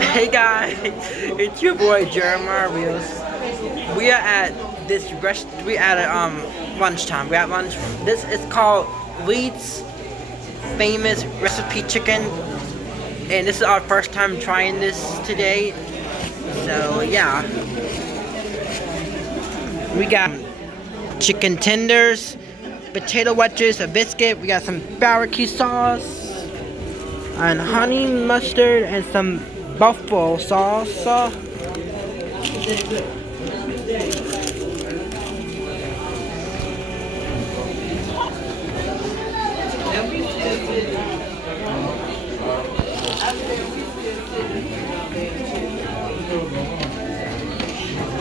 Hey guys, it's your boy Jeremiah Rios. We are at this we at lunchtime. We're at lunch. This is called Leeds Famous Recipe Chicken, and this is our first time trying this today. So yeah, we got chicken tenders, potato wedges, a biscuit. We got some barbecue sauce and honey mustard and some buffalo sauce.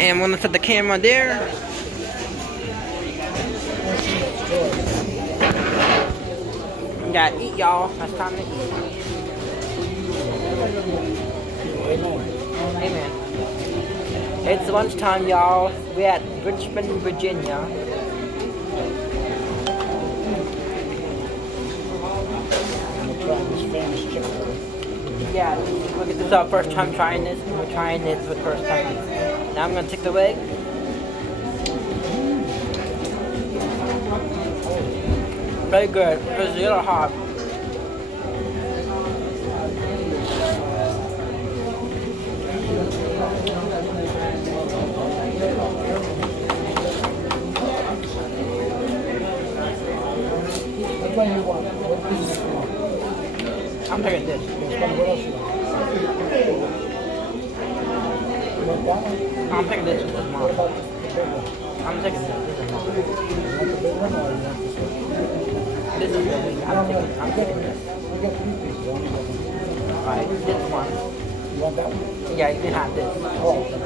And I'm gonna set the camera there. We gotta eat, y'all. It's time to eat. Amen. It's lunchtime, y'all. We're at Richmond, Virginia. Yeah, look at this is our first time trying this. We're trying this for the first time. Now I'm gonna take the leg. Very good. It's a little hot. What one you want? What piece you want? I'm taking this. What else you want? You want that one? I'm taking this. This is What mine. about the big one? I'm taking this. This is mine. You want the big one or you want this one? This is the wing. I'm taking this. We got three pieces. Only one. Alright, this one. You want that one? Yeah, you can have this. Oh, okay.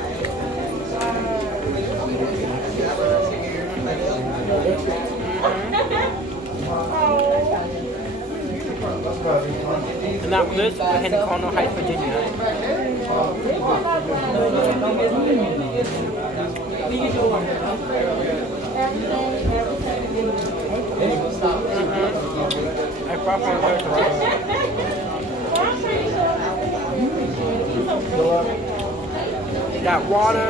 And after this, we're heading to Cornwall Heights, Virginia. I brought my got water.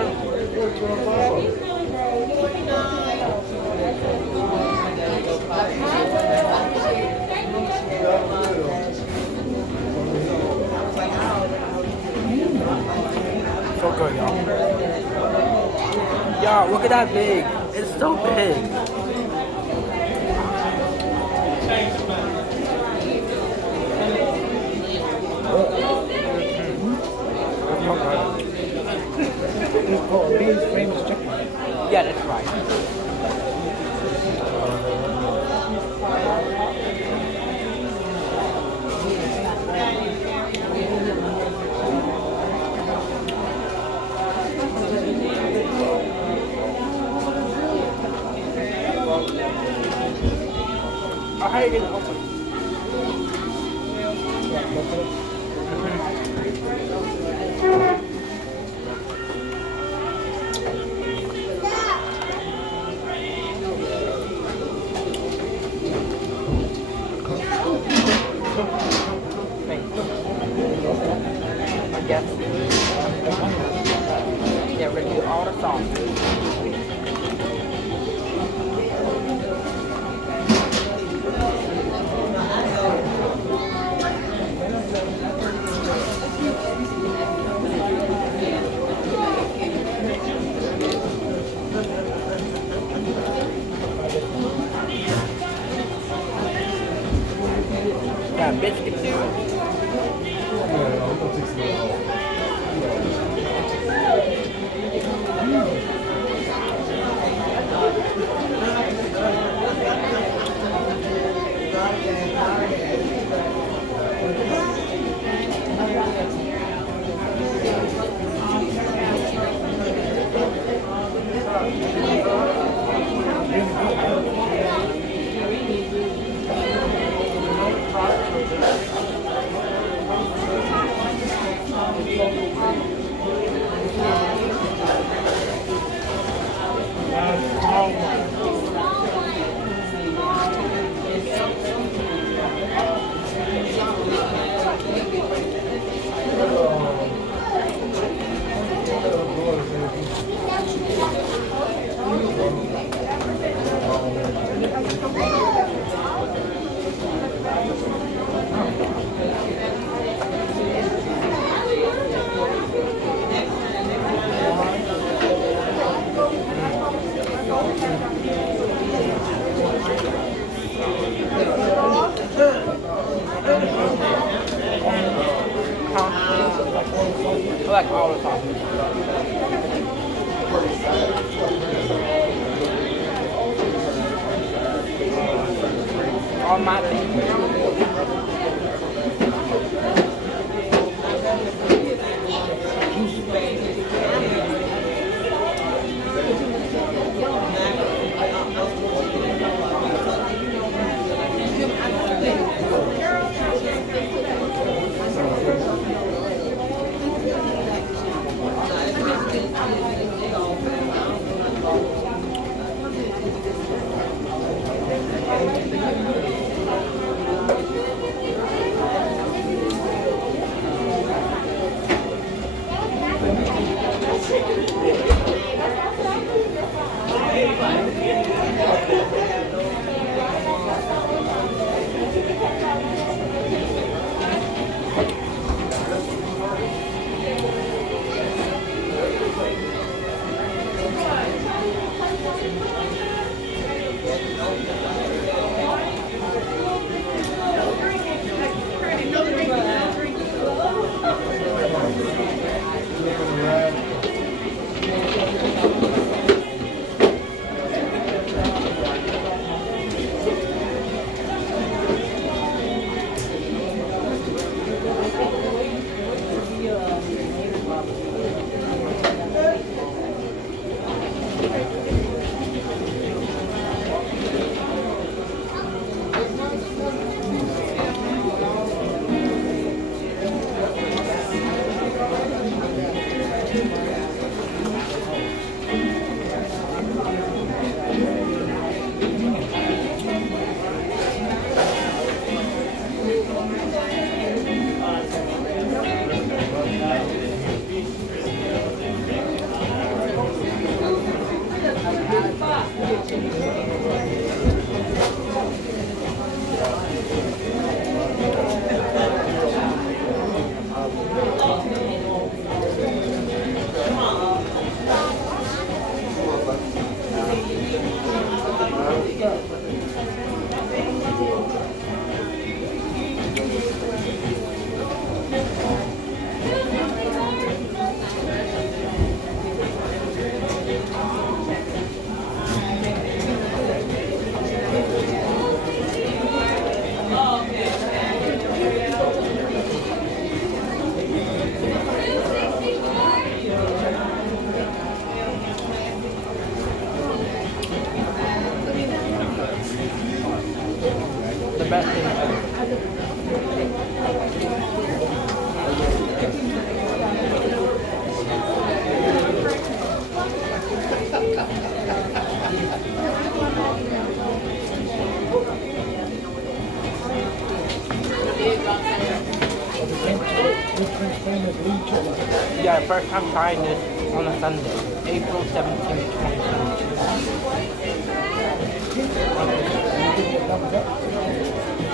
So good, y'all. Y'all, look at that big. It's so big. It's called Leeds Famous Chicken. Yeah, that's right. How are you gonna open? Yes. Yeah, we're gonna do all the sauce. Got biscuit too. like all the toppings. All my the best thing ever. Yeah, first time trying this on a Sunday, April 17th, 2022.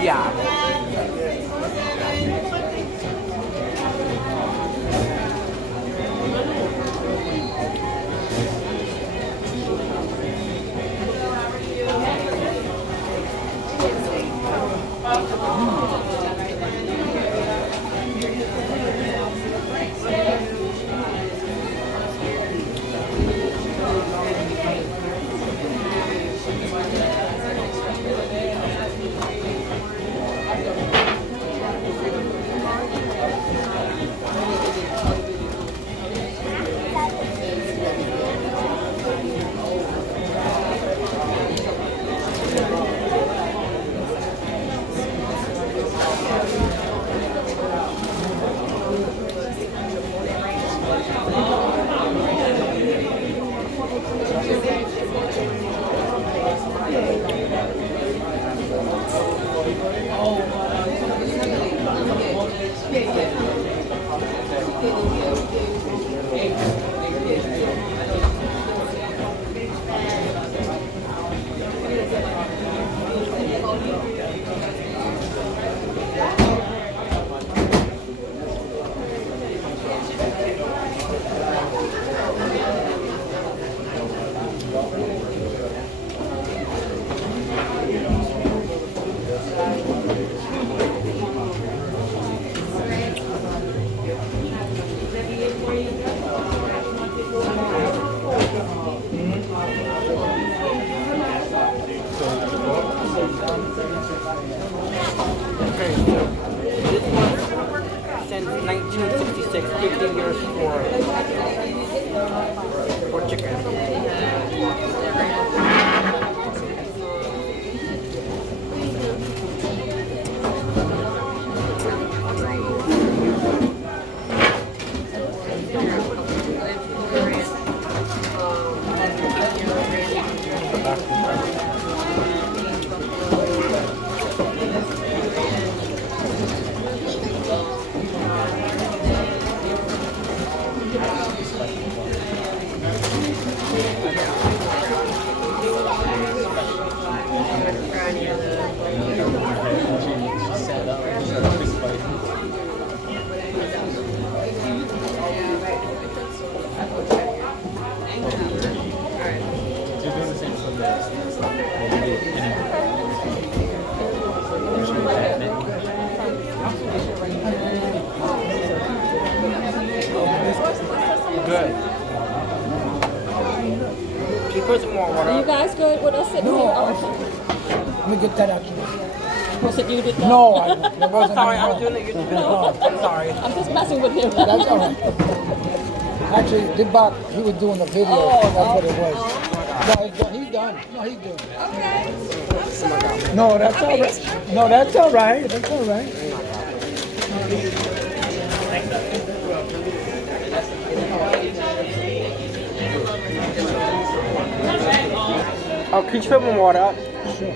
Yeah. 15 years for chicken. Good. Can you put some more water? Are you guys good with us sitting here? Let me get that out you. Was it you did that? No, there I'm wasn't. sorry, I any was more. doing it. I'm sorry. I'm just messing with him. That's all right. Actually, Dibak, he was doing the video. Oh, That's what it was. oh. No, he's done. No, he's done. Okay. I'm sorry. No, that's all right. No, that's all right. That's all right. Oh, can you fill more water up? Sure.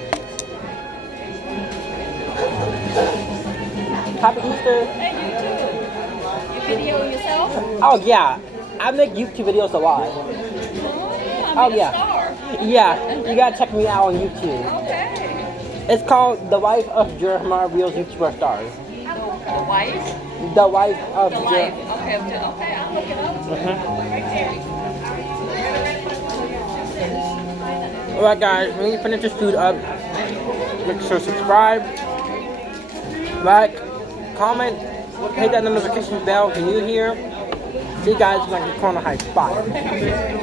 Happy Easter. Hey, you too. You video yourself? Oh yeah, I make YouTube videos a lot. I'm yeah. a star. Yeah, you gotta check me out on YouTube. Okay. It's called The Wife of Jeremiah Rios YouTuber Stars. The wife? The Wife of The life. Okay, okay, I'll look it up. Right there. Alright guys, when you finish this food up, make sure to subscribe, like, comment, hit that notification bell if you're new here. See you guys in the corner high. Bye.